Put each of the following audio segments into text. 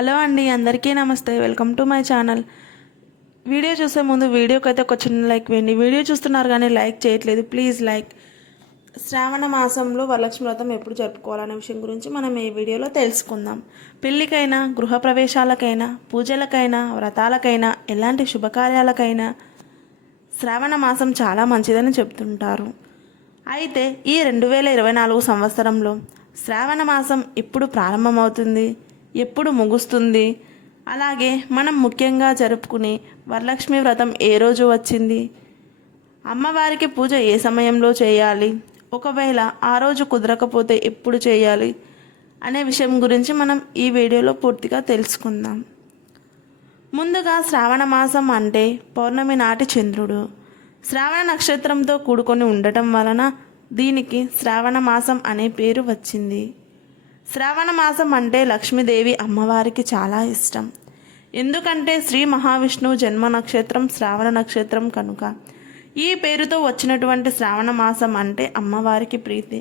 Hello అండి అందరికీ నమస్తే. Welcome to my channel. Video చూసే ముందు వీడియోకి అయితే ఒక చిన్న లైక్ వేయండి. వీడియో చూస్తున్నారు కానీ లైక్ చేయట్లేదు. Please like. శ్రావణ మాసంలో వరలక్ష్మి వ్రతం ఎప్పుడు జరుపుకోవాలనే విషయం గురించి మనం ఈ వీడియోలో తెలుసుకుందాం. పెళ్ళికైనా గృహప్రవేశాలకైనా పూజలకైనా వ్రతాలకైనా ఎలాంటి శుభకార్యాలకైనా శ్రావణ మాసం చాలా మంచిదని చెప్తుంటారు. అయితే ఈ రెండు వేల ఇరవై నాలుగు సంవత్సరంలో శ్రావణ మాసం ఎప్పుడు ప్రారంభమవుతుంది? ఎప్పుడు ముగుస్తుంది? అలాగే మనం ముఖ్యంగా జరుపుకునే వరలక్ష్మి వ్రతం ఏ రోజు వచ్చింది? అమ్మవారికి పూజ ఏ సమయంలో చేయాలి? ఒకవేళ ఆ రోజు కుదరకపోతే ఎప్పుడు చేయాలి? అనే విషయం గురించి మనం ఈ వీడియోలో పూర్తిగా తెలుసుకుందాం. ముందుగా శ్రావణ మాసం అంటే పౌర్ణమి నాటి చంద్రుడు. శ్రావణ నక్షత్రంతో కూడుకొని ఉండటం వలన దీనికి శ్రావణ మాసం అనే పేరు వచ్చింది. శ్రావణ మాసం అంటే లక్ష్మీదేవి అమ్మవారికి చాలా ఇష్టం. ఎందుకంటే శ్రీ మహావిష్ణువు జన్మ నక్షత్రం శ్రావణ నక్షత్రం కనుక. ఈ పేరుతో వచ్చినటువంటి శ్రావణ మాసం అంటే అమ్మవారికి ప్రీతి.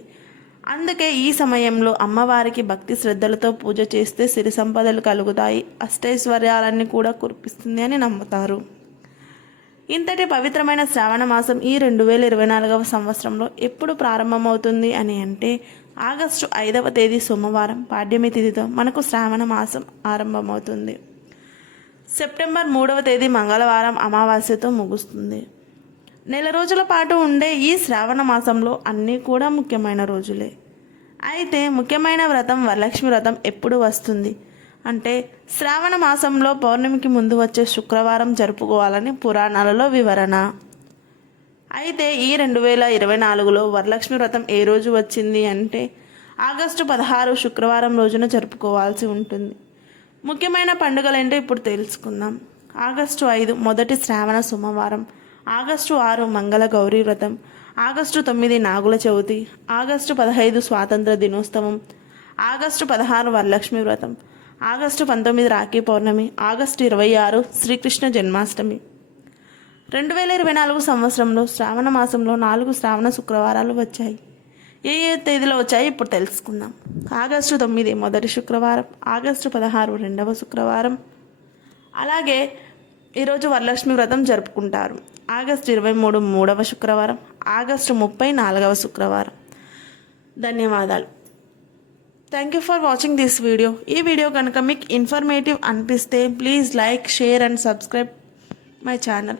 అందుకే ఈ సమయంలో అమ్మవారికి భక్తి శ్రద్ధలతో పూజ చేస్తే సిరి సంపదలు కలుగుతాయి అష్టైశ్వర్యాలన్నీ కూడా కురిపిస్తుంది అని నమ్ముతారు. ఇంతటి పవిత్రమైన శ్రావణ మాసం ఈ రెండు వేల ఇరవై నాలుగవ సంవత్సరంలో ఎప్పుడు ప్రారంభమవుతుంది అని అంటే ఆగస్టు ఐదవ తేదీ సోమవారం పాడ్యమి తిథితో మనకు శ్రావణ మాసం ఆరంభమవుతుంది. సెప్టెంబర్ మూడవ తేదీ మంగళవారం అమావాస్యతో ముగుస్తుంది. నెల రోజుల పాటు ఉండే ఈ శ్రావణ మాసంలో అన్నీ కూడా ముఖ్యమైన రోజులే. అయితే ముఖ్యమైన వ్రతం వరలక్ష్మి వ్రతం ఎప్పుడు వస్తుంది? అంటే శ్రావణ మాసంలో పౌర్ణమికి ముందు వచ్చే శుక్రవారం జరుపుకోవాలని పురాణాలలో వివరణ. అయితే ఈ రెండు వేల ఇరవై నాలుగులో వరలక్ష్మి వ్రతం ఏ రోజు వచ్చింది అంటే ఆగస్టు పదహారు శుక్రవారం రోజున జరుపుకోవాల్సి ఉంటుంది. ముఖ్యమైన పండుగలేంటో ఇప్పుడు తెలుసుకుందాం. ఆగస్టు ఐదు మొదటి శ్రావణ సోమవారం ఆగస్టు ఆరు మంగళ గౌరీ వ్రతం ఆగస్టు తొమ్మిది నాగుల చవితి ఆగస్టు పదహైదు స్వాతంత్ర దినోత్సవం ఆగస్టు పదహారు వరలక్ష్మి వ్రతం ఆగస్టు పంతొమ్మిది రాఖీ పౌర్ణమి ఆగస్టు ఇరవై ఆరు శ్రీకృష్ణ జన్మాష్టమి. రెండు వేల ఇరవై నాలుగు సంవత్సరంలో శ్రావణ మాసంలో నాలుగు శ్రావణ శుక్రవారాలు వచ్చాయి. ఏ ఏ తేదీలో వచ్చాయి ఇప్పుడు తెలుసుకుందాం. ఆగస్టు తొమ్మిది మొదటి శుక్రవారం ఆగస్టు పదహారు రెండవ శుక్రవారం. అలాగే ఈరోజు వరలక్ష్మి వ్రతం జరుపుకుంటారు. ఆగస్టు ఇరవై మూడు మూడవ శుక్రవారం ఆగస్టు ముప్పై నాలుగవ శుక్రవారం. ధన్యవాదాలు. Thank you for watching this video ఈ వీడియో కనుక మీకు ఇన్ఫర్మేటివ్ అనిపిస్తే please like share and subscribe my channel